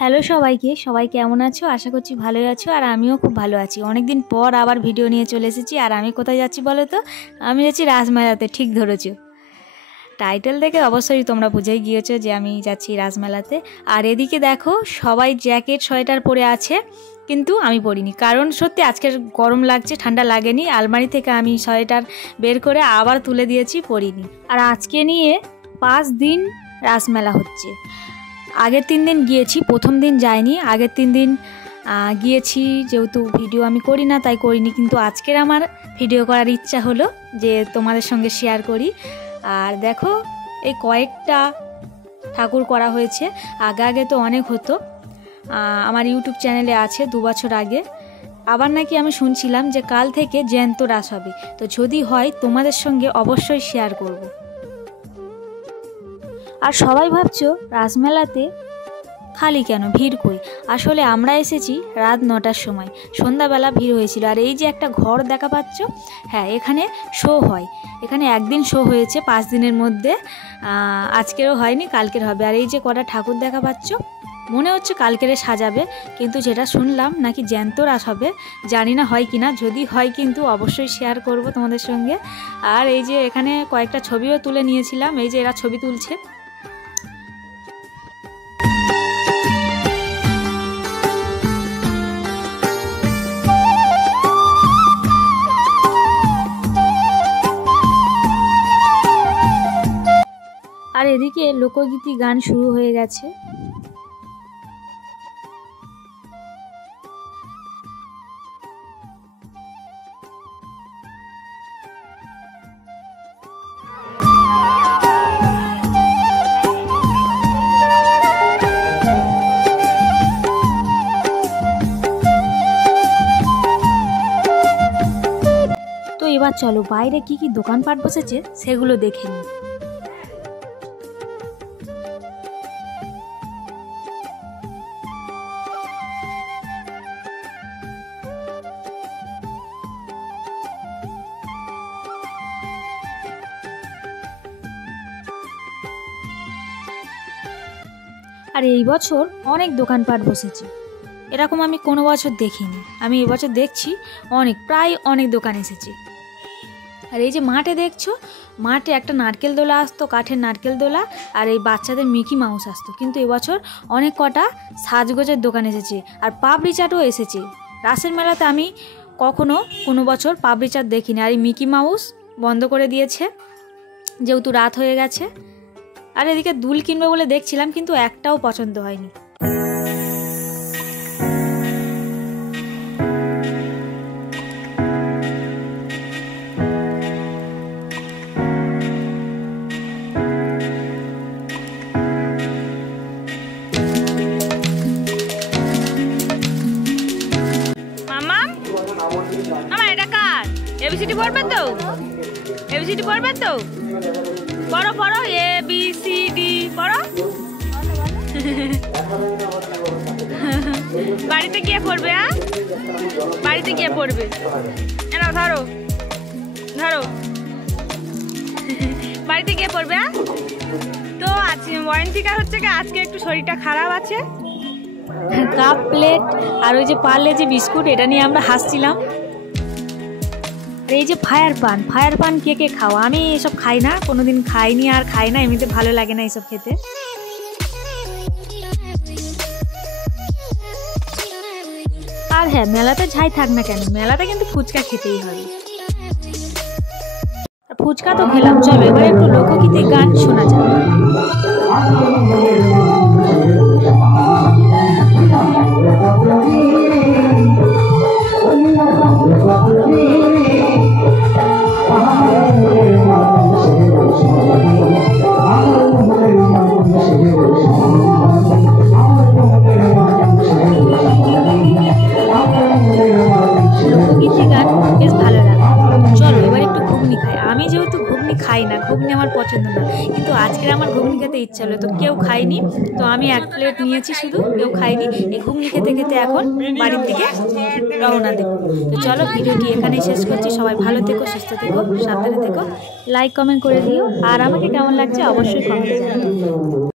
Hello সবাইকে, সবাই কেমন আছো? আশা করছি ভালোই আছো আর আমিও খুব ভালো আছি। অনেকদিন পর আবার ভিডিও নিয়ে চলে এসেছি। আর আমি কোথায় যাচ্ছি বলো তো? আমি যাচ্ছি রাসমেলাতে। ঠিক ধরেছো, টাইটেল দেখে অবশ্যই তোমরা বুঝেই গিয়েছো যে আমি যাচ্ছি রাসমেলাতে। আর এদিকে দেখো, সবাই জ্যাকেট সোয়েটার পরে আছে, কিন্তু আমি পরিনি, কারণ সত্যি আজকের গরম লাগছে, ঠান্ডা লাগেনি। আলমারি থেকে আমি সোয়েটার বের করে আবার তুলে দিয়েছি, পরিনি। আর আজকে নিয়ে 5 দিন রাসমেলা হচ্ছে। আগের 3 দিন গিয়েছি, প্রথম দিন যাইনি, আগের 3 দিন গিয়েছি। যেহেতু ভিডিও আমি করি না তাই করিনি, কিন্তু আজকের আমার ভিডিও করার ইচ্ছা হলো যে তোমাদের সঙ্গে শেয়ার করি। আর দেখো, এই কয়েকটা ঠাকুর করা হয়েছে। আগে তো অনেক হতো, আমার ইউটিউব চ্যানেলে আছে 2 বছর আগে। আবার নাকি আমি শুনছিলাম যে কাল থেকে জ্যান্ত রাস হবে, তো যদি হয় তোমাদের সঙ্গে অবশ্যই শেয়ার করব। আর সবাই ভাবছো রাসমেলাতে খালি কেন, ভিড় কই? আসলে আমরা এসেছি রাত 9টার সময়, সন্ধ্যাবেলা ভিড় হয়েছিল। আর এই যে একটা ঘর দেখা পাচ্ছ, হ্যাঁ, এখানে শো হয়। এখানে একদিন শো হয়েছে 5 দিনের মধ্যে, আজকেরও হয়নি, কালকের হবে। আর এই যে কটা ঠাকুর দেখা পাচ্ছ, মনে হচ্ছে কালকেরে সাজাবে, কিন্তু যেটা শুনলাম নাকি জ্যান্ত রাস হবে। জানি না হয় কি না, যদি হয় কিন্তু অবশ্যই শেয়ার করব তোমাদের সঙ্গে। আর এই যে এখানে কয়েকটা ছবিও তুলে নিয়েছিলাম, এই যে এরা ছবি তুলছে। আর এদিকে লোকগীতি গান শুরু হয়ে গেছে। তো এবার চলো বাইরে কি কি দোকানপাট বসেছে সেগুলো দেখে নিই। আর এই বছর অনেক দোকানপাট বসেছে, এরকম আমি কোনো বছর দেখিনি। আমি এবছর দেখছি প্রায় অনেক দোকান এসেছে। আর এই যে মাঠে দেখছো, মাঠে একটা নারকেল দোলা আসতো, কাঠের নারকেল দোলা, আর এই বাচ্চাদের মিকি মাউস আসতো। কিন্তু এবছর অনেক কটা সাজগোজের দোকান এসেছে, আর পাপড়ি চাটও এসেছে। রাসের মেলাতে আমি কখনো কোনো বছর পাপড়ি চাট দেখিনি। আর এই মিকি মাউস বন্ধ করে দিয়েছে, যেহেতু রাত হয়ে গেছে। আর এদিকে দুল কিনবে বলে দেখছিলাম, কিন্তু একটাও পছন্দ হয়নি। মামা, মামা এটা কার? এবিসিডি পড়বে তো? এবিসিডি পড়বে তো? পড়ো পড়ো, ABCD পড়ো। বাড়িতে গিয়ে পড়বে, বাড়িতে গিয়ে পড়বে। এনাও ধরো ধরো, বাড়িতে গিয়ে পড়বে। তো আজকে ওয়ারেন্টিকা হচ্ছে কি, আজকে একটু শরীরটা খারাপ আছে। কাপ প্লেট আর ওই যে পারলে যে বিস্কুট, এটা নিয়ে আমরা হাসছিলাম। এই যে ফায়ার পান কে কে খাও? আমি এসব খাই না, কোনোদিন খাইনি আর খাই না, এমনিতে ভালো লাগে না এসব খেতে। আর হ্যাঁ, মেলাতে যাই থাক না কেন, মেলাতে কিন্তু ফুচকা খেতেই হবে। ফুচকা তো খেলাম, চলো এবার একটু লোকগীতি গান শোনা যাবে। লোকগীতি গান বেশ ভালো লাগে। চলো এবার একটু ঘুগনি খাই। আমি যেহেতু ঘুগনি খাই না, ঘুগনি আমার পছন্দ না, কিন্তু আজকের আমার ঘুগনি খেতে ইচ্ছা হলো, তো কেউ খাইনি, তো আমি 1 প্লেট নিয়েছি শুধু, কেউ খাইনি। এই ঘুগনি খেতে খেতে এখন বাড়ির দিকে রওনা দেবো। তো চলো ভিডিওটি এখানেই শেষ করছি। সবাই ভালো থেকো, সুস্থ থেকো, সাবধানে থেকো, লাইক কমেন্ট করে দিও। আর আমাকে কেমন লাগছে অবশ্যই কমেন্টে জানাও।